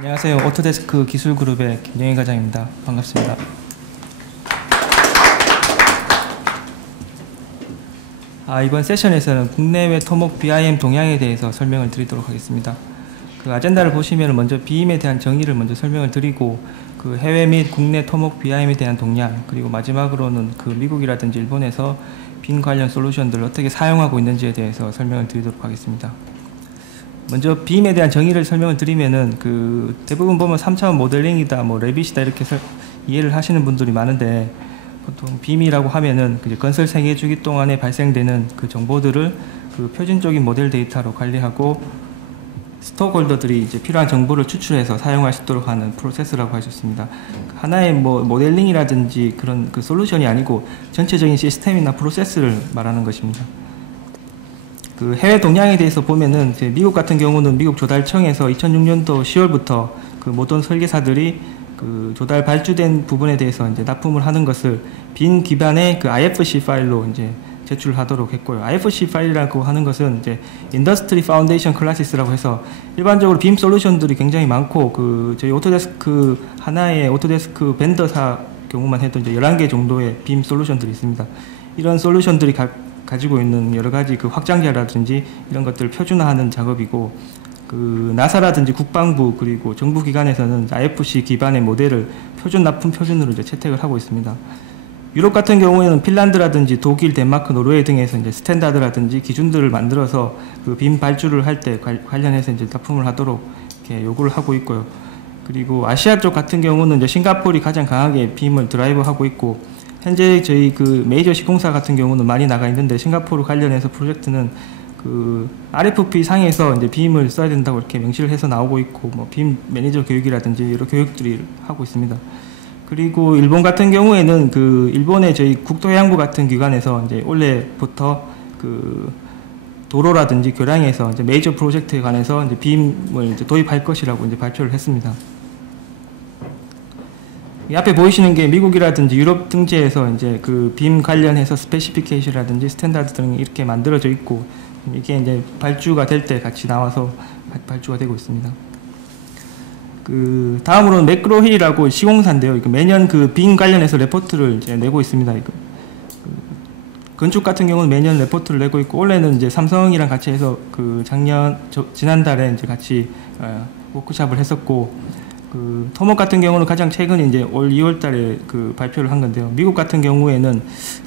안녕하세요. 오토데스크 기술그룹의 김영희 과장입니다. 반갑습니다. 이번 세션에서는 국내외 토목 BIM 동향에 대해서 설명을 드리도록 하겠습니다. 그 아젠다를 보시면 먼저 BIM에 대한 정의를 먼저 설명을 드리고, 그 해외 및 국내 토목 BIM에 대한 동향, 그리고 마지막으로는 그 미국이라든지 일본에서 BIM 관련 솔루션들을 어떻게 사용하고 있는지에 대해서 설명을 드리도록 하겠습니다. 먼저 BIM에 대한 정의를 설명을 드리면은, 그 대부분 보면 3차원 모델링이다, 뭐 레빗이다 이렇게 이해를 하시는 분들이 많은데, 보통 BIM이라고 하면은 그 건설 생애 주기 동안에 발생되는 그 정보들을 그 표준적인 모델 데이터로 관리하고, 스톡홀더들이 이제 필요한 정보를 추출해서 사용할 수 있도록 하는 프로세스라고 할 수 있습니다. 하나의 뭐 모델링이라든지 그런 그 솔루션이 아니고 전체적인 시스템이나 프로세스를 말하는 것입니다. 그 해외 동향에 대해서 보면은 이제 미국 같은 경우는 미국 조달청에서 2006년도 10월부터 그 모든 설계사들이 그 조달 발주된 부분에 대해서 이제 납품을 하는 것을 BIM 기반의 그 IFC 파일로 이제 제출하도록 했고요. IFC 파일이라고 하는 것은 이제 Industry Foundation Classes라고 해서 일반적으로 BIM 솔루션들이 굉장히 많고, 그 저희 오토데스크 하나의 오토데스크 벤더사 경우만 해도 이제 11개 정도의 BIM 솔루션들이 있습니다. 이런 솔루션들이 가지고 있는 여러 가지 그 확장자라든지 이런 것들을 표준화하는 작업이고, 그 나사라든지 국방부 그리고 정부 기관에서는 IFC 기반의 모델을 표준 납품 표준으로 이제 채택을 하고 있습니다. 유럽 같은 경우에는 핀란드라든지 독일, 덴마크, 노르웨이 등에서 이제 스탠다드라든지 기준들을 만들어서 그 BIM 발주를 할 때 관련해서 이제 납품을 하도록 이렇게 요구를 하고 있고요. 그리고 아시아 쪽 같은 경우는 이제 싱가포르이 가장 강하게 BIM을 드라이브하고 있고, 현재 저희 그 메이저 시공사 같은 경우는 많이 나가 있는데, 싱가포르 관련해서 프로젝트는 그 RFP 상에서 이제 BIM을 써야 된다고 이렇게 명시를 해서 나오고 있고, 뭐 BIM 매니저 교육이라든지 여러 교육들이 하고 있습니다. 그리고 일본 같은 경우에는 그 일본의 저희 국토해양부 같은 기관에서 이제 올해부터 그 도로라든지 교량에서 이제 메이저 프로젝트에 관해서 이제 BIM을 이제 도입할 것이라고 이제 발표를 했습니다. 이 앞에 보이시는 게 미국이라든지 유럽 등지에서 이제 그 BIM 관련해서 스페시피케이션이라든지 스탠다드 등이 이렇게 만들어져 있고, 이게 이제 발주가 될 때 같이 나와서 발주가 되고 있습니다. 그 다음으로는 매크로힐이라고 시공사인데요. 이거 매년 그 BIM 관련해서 레포트를 이제 내고 있습니다. 이거 건축 같은 경우는 매년 레포트를 내고 있고, 올해는 이제 삼성이랑 같이 해서 그 지난달에 이제 같이 워크숍을 했었고, 그 토목 같은 경우는 가장 최근 이제 올 2월달에 그 발표를 한 건데요. 미국 같은 경우에는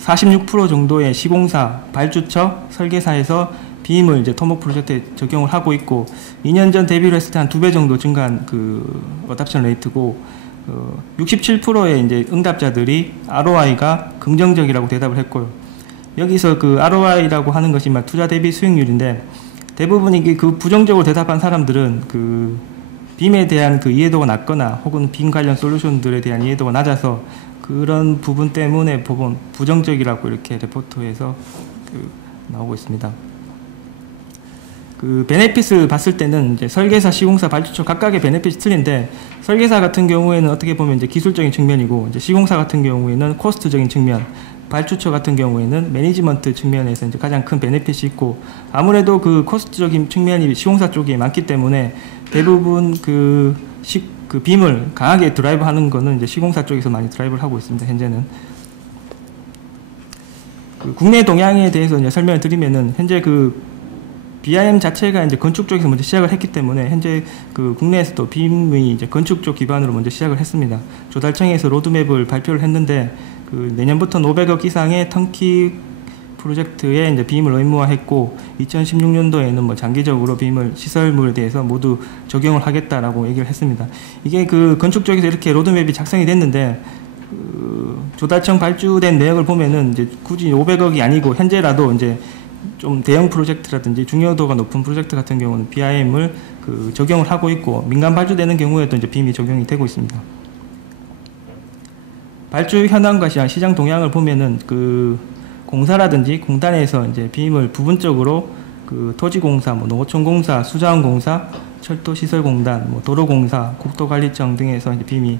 46% 정도의 시공사, 발주처, 설계사에서 BIM을 이제 토목 프로젝트에 적용을 하고 있고, 2년 전 대비를 했을 때 한 2배 정도 증가한 그 어답션 레이트고, 67%의 이제 응답자들이 ROI가 긍정적이라고 대답을 했고요. 여기서 그 ROI라고 하는 것이 투자 대비 수익률인데, 대부분 이게 그 부정적으로 대답한 사람들은 그 BIM에 대한 그 이해도가 낮거나 혹은 BIM 관련 솔루션들에 대한 이해도가 낮아서 그런 부분 때문에 부정적이라고 이렇게 레포트에서 나오고 있습니다. 그 베네핏을 봤을 때는 이제 설계사, 시공사, 발주처 각각의 베네핏이 틀린데, 설계사 같은 경우에는 어떻게 보면 이제 기술적인 측면이고, 이제 시공사 같은 경우에는 코스트적인 측면, 발주처 같은 경우에는 매니지먼트 측면에서 이제 가장 큰 베네핏이 있고, 아무래도 그 코스트적인 측면이 시공사 쪽에 많기 때문에 대부분 그 BIM을 강하게 드라이브하는 거는 이제 시공사 쪽에서 많이 드라이브를 하고 있습니다. 현재는. 그 국내 동향에 대해서 이제 설명을 드리면은, 현재 그 BIM 자체가 이제 건축 쪽에서 먼저 시작을 했기 때문에 현재 그 국내에서도 BIM이 이제 건축 쪽 기반으로 먼저 시작을 했습니다. 조달청에서 로드맵을 발표를 했는데, 그 내년부터 500억 이상의 턴키 프로젝트에 이제 BIM을 의무화했고, 2016년도에는 뭐 장기적으로 BIM을 시설물에 대해서 모두 적용을 하겠다라고 얘기를 했습니다. 이게 그 건축 쪽에서 이렇게 로드맵이 작성이 됐는데, 그 조달청 발주된 내역을 보면은 이제 굳이 500억이 아니고 현재라도 이제 좀 대형 프로젝트라든지 중요도가 높은 프로젝트 같은 경우는 BIM을 그 적용을 하고 있고, 민간 발주되는 경우에도 이제 BIM이 적용이 되고 있습니다. 발주 현황과 시장 동향을 보면은 그 공사라든지 공단에서 이제 BIM을 부분적으로 그 토지공사, 뭐 농어촌공사, 수자원공사, 철도시설공단, 뭐 도로공사, 국토관리청 등에서 이제 BIM이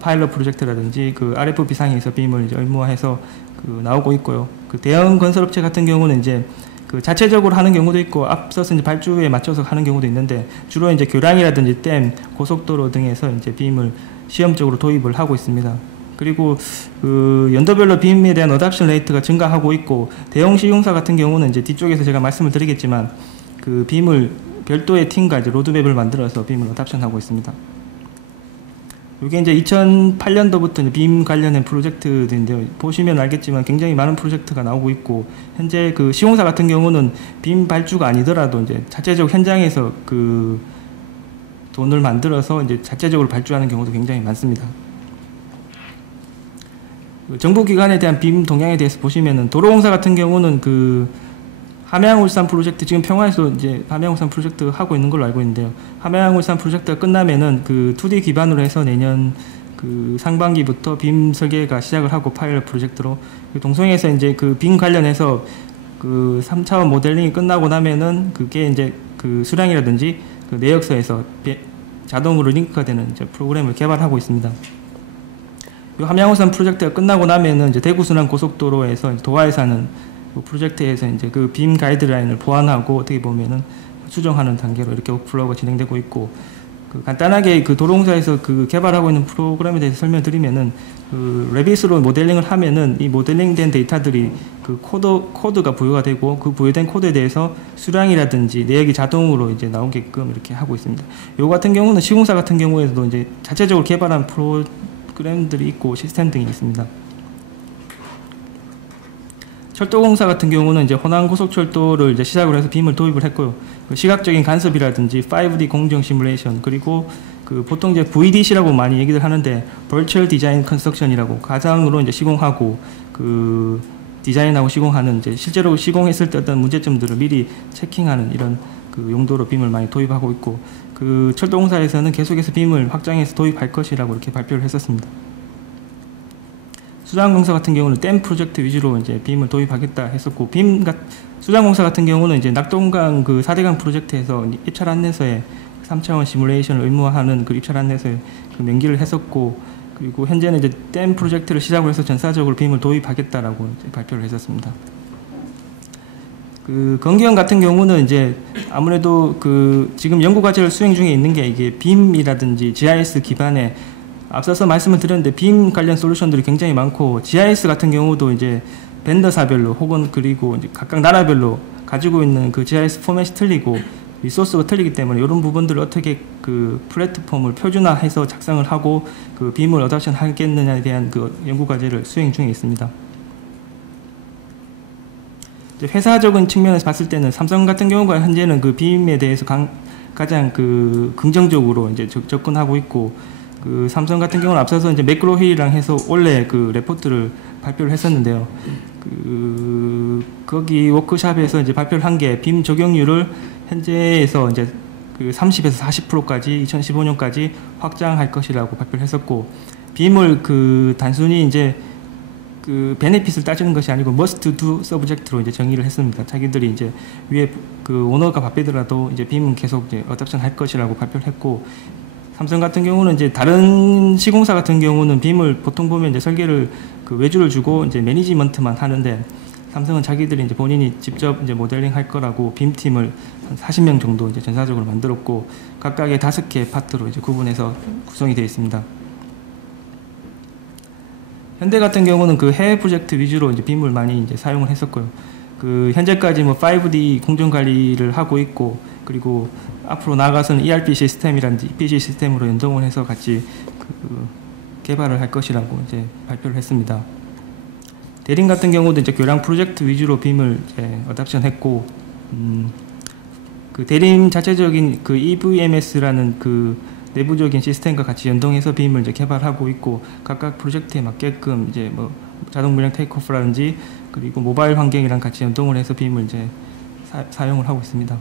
파일럿 프로젝트라든지 그 RFP 상에서 BIM을 이제 의무화해서 그 나오고 있고요. 그 대형 건설업체 같은 경우는 이제 그 자체적으로 하는 경우도 있고 앞서서 이제 발주에 맞춰서 하는 경우도 있는데 주로 이제 교량이라든지 댐, 고속도로 등에서 이제 빔을 시험적으로 도입을 하고 있습니다. 그리고 그 연도별로 빔에 대한 어답션 레이트가 증가하고 있고 대형 시공사 같은 경우는 이제 뒤쪽에서 제가 말씀을 드리겠지만 그 빔을 별도의 팀과 이제 로드맵을 만들어서 빔을 어답션하고 있습니다. 이게 이제 2008년도부터 빔 관련된 프로젝트들인데요. 보시면 알겠지만 굉장히 많은 프로젝트가 나오고 있고 현재 그 시공사 같은 경우는 빔 발주가 아니더라도 이제 자체적으로 현장에서 그 돈을 만들어서 이제 자체적으로 발주하는 경우도 굉장히 많습니다. 정부기관에 대한 빔 동향에 대해서 보시면은 도로공사 같은 경우는 그 함양울산 프로젝트 지금 평화에서 이제 함양울산 프로젝트 하고 있는 걸로 알고 있는데요. 함양울산 프로젝트가 끝나면은 그 2D 기반으로 해서 내년 그 상반기부터 빔 설계가 시작을 하고 파일럿 프로젝트로 동성에서 이제 그 빔 관련해서 그 3차원 모델링이 끝나고 나면은 그게 이제 그 수량이라든지 그 내역서에서 자동으로 링크가 되는 이제 프로그램을 개발하고 있습니다. 이 함양울산 프로젝트가 끝나고 나면은 이제 대구 순환 고속도로에서 도화에서 하는 그 프로젝트에서 이제 그 빔 가이드라인을 보완하고 어떻게 보면은 수정하는 단계로 이렇게 워크플로우가 진행되고 있고 그 간단하게 그 도로공사에서 그 개발하고 있는 프로그램에 대해서 설명드리면은 그 레빗으로 모델링을 하면은 이 모델링된 데이터들이 그 코드가 부여가 되고 그 부여된 코드에 대해서 수량이라든지 내역이 자동으로 이제 나오게끔 이렇게 하고 있습니다. 요 같은 경우는 시공사 같은 경우에도 이제 자체적으로 개발한 프로그램들이 있고 시스템 등이 있습니다. 철도공사 같은 경우는 이제 호남고속철도를 이제 시작으로 해서 빔을 도입을 했고요. 그 시각적인 간섭이라든지 5D 공정 시뮬레이션 그리고 그 보통 이제 VDC라고 많이 얘기를 하는데 Virtual Design Construction이라고 가상으로 이제 시공하고 그 디자인하고 시공하는 이제 실제로 시공했을 때 어떤 문제점들을 미리 체킹하는 이런 그 용도로 빔을 많이 도입하고 있고 그 철도공사에서는 계속해서 빔을 확장해서 도입할 것이라고 이렇게 발표를 했었습니다. 수장공사 같은 경우는 댐 프로젝트 위주로 이제 빔을 도입하겠다 했었고 수장공사 같은 경우는 이제 낙동강 그 4대강 프로젝트에서 입찰 안내서에 3차원 시뮬레이션을 의무화하는 그 입찰 안내서에 그 명기를 했었고 그리고 현재는 이제 댐 프로젝트를 시작으로 해서 전사적으로 빔을 도입하겠다라고 이제 발표를 했었습니다. 그 건기형 같은 경우는 이제 아무래도 그 지금 연구 과제를 수행 중에 있는 게 이게 빔이라든지 GIS 기반의 앞서서 말씀을 드렸는데 빔 관련 솔루션들이 굉장히 많고 GIS 같은 경우도 이제 벤더사별로 혹은 그리고 이제 각각 나라별로 가지고 있는 그 GIS 포맷이 틀리고 리소스가 틀리기 때문에 이런 부분들을 어떻게 그 플랫폼을 표준화해서 작성을 하고 그 빔을 어답션 하겠느냐에 대한 그 연구 과제를 수행 중에 있습니다. 회사적인 측면에서 봤을 때는 삼성 같은 경우가 현재는 그 빔에 대해서 가장 그 긍정적으로 이제 접근하고 있고 그 삼성 같은 경우는 앞서서 이제 매크로힐이랑 해서 원래 그 레포트를 발표를 했었는데요. 거기 워크샵에서 이제 발표를 한 게 빔 적용률을 현재에서 이제 그 30에서 40%까지 2015년까지 확장할 것이라고 발표를 했었고 빔을 그 단순히 이제 그 베네핏을 따지는 것이 아니고 must do subject로 이제 정의를 했습니다. 자기들이 이제 위에 그 오너가 바뀌더라도 이제 빔은 계속 이제 어답션 할 것이라고 발표를 했고 삼성 같은 경우는 이제 다른 시공사 같은 경우는 빔을 보통 보면 이제 설계를 그 외주를 주고 이제 매니지먼트만 하는데 삼성은 자기들이 이제 본인이 직접 이제 모델링 할 거라고 빔 팀을 한 40명 정도 이제 전사적으로 만들었고 각각의 5개 파트로 이제 구분해서 구성이 되어 있습니다. 현대 같은 경우는 그 해외 프로젝트 위주로 이제 빔을 많이 이제 사용을 했었고요. 그 현재까지 뭐 5D 공정 관리를 하고 있고 그리고 앞으로 나아가서는 ERP 시스템이라든지 EPC 시스템으로 연동을 해서 같이 그 개발을 할 것이라고 이제 발표를 했습니다. 대림 같은 경우도 이제 교량 프로젝트 위주로 빔을 이제 어답션했고 그 대림 자체적인 그 EVMS라는 그 내부적인 시스템과 같이 연동해서 빔을 이제 개발하고 있고 각각 프로젝트에 맞게끔 이제 뭐 자동 물량 테이크오프라든지 그리고 모바일 환경이랑 같이 연동을 해서 빔을 이제 사용을 하고 있습니다.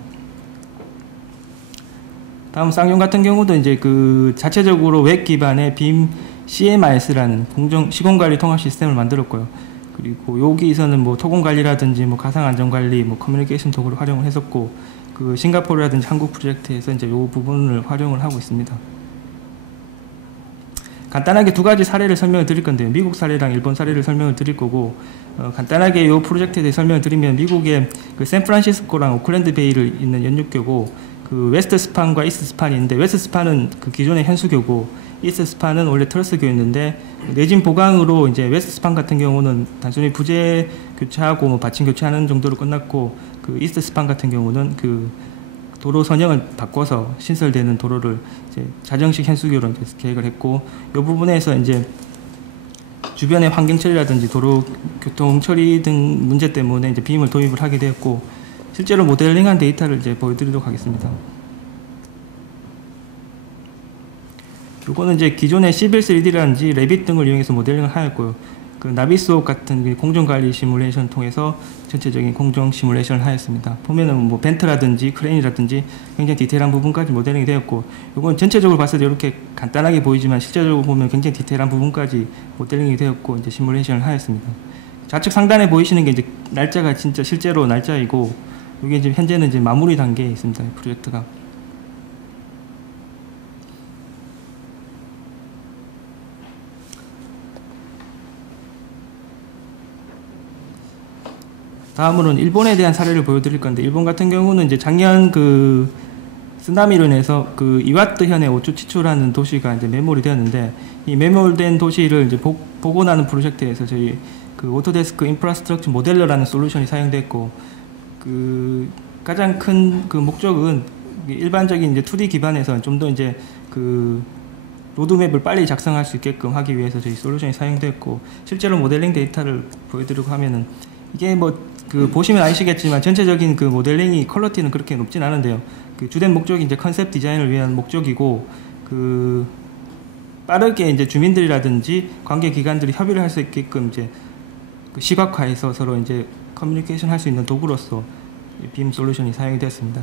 다음 쌍용 같은 경우도 이제 그 자체적으로 웹 기반의 빔 CMIS라는 시공관리 통합 시스템을 만들었고요. 그리고 여기서는 뭐 토공 관리라든지 뭐 가상 안전 관리, 뭐 커뮤니케이션 도구를 활용을 했었고 그 싱가포르라든지 한국 프로젝트에서 이제 이 부분을 활용을 하고 있습니다. 간단하게 두 가지 사례를 설명을 드릴 건데요. 미국 사례랑 일본 사례를 설명을 드릴 거고, 간단하게 이 프로젝트에 대해 설명을 드리면, 미국의 그 샌프란시스코랑 오클랜드 베이를 있는 연륙교고, 그 웨스트 스판과 이스트 스판이 있는데, 웨스트 스판은 그 기존의 현수교고, 이스트 스판은 원래 트러스교였는데, 내진 보강으로 이제 웨스트 스판 같은 경우는 단순히 부재 교체하고 뭐 받침 교체하는 정도로 끝났고, 그 이스트 스판 같은 경우는 그 도로 선형을 바꿔서 신설되는 도로를 이제 자정식 현수교로 이제 계획을 했고, 이 부분에서 이제 주변의 환경 처리라든지 도로 교통 처리 등 문제 때문에 이제 빔을 도입을 하게 되었고, 실제로 모델링한 데이터를 이제 보여드리도록 하겠습니다. 이거는 이제 기존의 시빌 3D라든지 레빗 등을 이용해서 모델링을 하였고요. 그 나비스옥 같은 공정관리 시뮬레이션 통해서 전체적인 공정 시뮬레이션을 하였습니다. 보면은 뭐 벤트라든지 크레인이라든지 굉장히 디테일한 부분까지 모델링이 되었고, 이건 전체적으로 봤을 때 이렇게 간단하게 보이지만 실제적으로 보면 굉장히 디테일한 부분까지 모델링이 되었고 이제 시뮬레이션을 하였습니다. 좌측 상단에 보이시는 게 이제 날짜가 진짜 실제로 날짜이고, 이게 지금 현재는 이제 마무리 단계에 있습니다. 프로젝트가. 다음으로는 일본에 대한 사례를 보여드릴 건데, 일본 같은 경우는 이제 작년 그 쓰나미로 인해서 그 이와트현의 오츠치초라는 도시가 이제 매몰이 되었는데, 이 매몰된 도시를 이제 복원하는 프로젝트에서 저희 그 오토데스크 인프라스트럭처 모델러라는 솔루션이 사용됐고, 그 가장 큰 그 목적은 일반적인 이제 2D 기반에서 좀 더 이제 그 로드맵을 빨리 작성할 수 있게끔 하기 위해서 저희 솔루션이 사용됐고, 실제로 모델링 데이터를 보여드리고 하면은 이게 뭐 그 보시면 아시겠지만 전체적인 그 모델링이 퀄리티는 그렇게 높진 않은데요. 그 주된 목적이 이제 컨셉 디자인을 위한 목적이고, 그 빠르게 이제 주민들이라든지 관계 기관들이 협의를 할 수 있게끔 이제 그 시각화해서 서로 이제 커뮤니케이션 할 수 있는 도구로서 빔 솔루션이 사용이 되었습니다.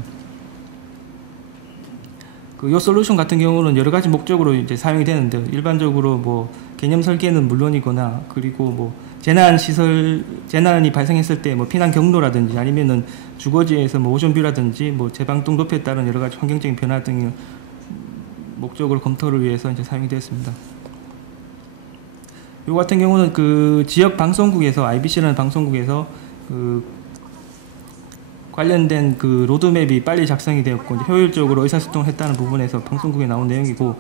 그 요 솔루션 같은 경우는 여러 가지 목적으로 이제 사용이 되는데, 일반적으로 뭐 개념 설계는 물론이거나, 그리고 뭐 재난이 발생했을 때 뭐 피난 경로라든지, 아니면은 주거지에서 뭐 오션뷰라든지 뭐 재방동 높이에 따른 여러 가지 환경적인 변화 등의 목적으로 검토를 위해서 이제 사용이 되었습니다. 요 같은 경우는 그 지역 방송국에서, IBC라는 방송국에서 그 관련된 그 로드맵이 빨리 작성이 되었고, 이제 효율적으로 의사소통을 했다는 부분에서 방송국에 나온 내용이고,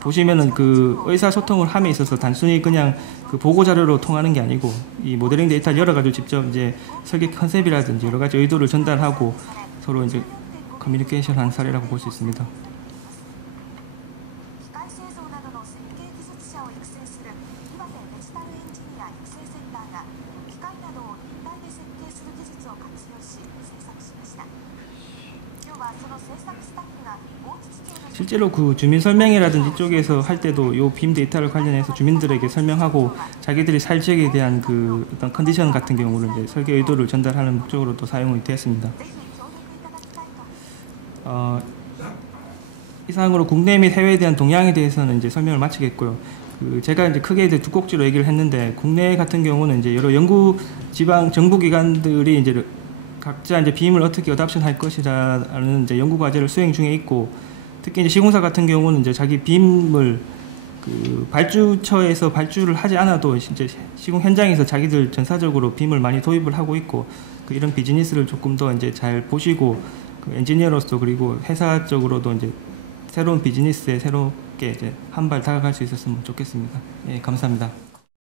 보시면은 그 의사소통을 함에 있어서 단순히 그냥 그 보고 자료로 통하는 게 아니고, 이 모델링 데이터를 열어가지고 직접 이제 설계 컨셉이라든지 여러 가지 의도를 전달하고 서로 이제 커뮤니케이션 한 사례라고 볼 수 있습니다. 실제로 그 주민 설명회라든지 이쪽에서 할 때도 요 빔 데이터를 관련해서 주민들에게 설명하고, 자기들이 살 지역에 대한 그 어떤 컨디션 같은 경우는 이제 설계 의도를 전달하는 목적으로 또 사용이 되었습니다. 이상으로 국내 및 해외에 대한 동향에 대해서는 이제 설명을 마치겠고요. 그 제가 이제 크게 이제 두 꼭지로 얘기를 했는데, 국내 같은 경우는 이제 여러 연구 지방 정부 기관들이 이제 각자 이제 빔을 어떻게 어답션 할 것이라는 이제 연구 과제를 수행 중에 있고, 특히 이제 시공사 같은 경우는 이제 자기 빔을 그 발주처에서 발주를 하지 않아도 이제 시공 현장에서 자기들 전사적으로 빔을 많이 도입을 하고 있고, 그 이런 비즈니스를 조금 더 이제 잘 보시고, 그 엔지니어로서 그리고 회사적으로도 이제 새로운 비즈니스에 새롭게 이제 한 발 다가갈 수 있었으면 좋겠습니다. 예, 감사합니다.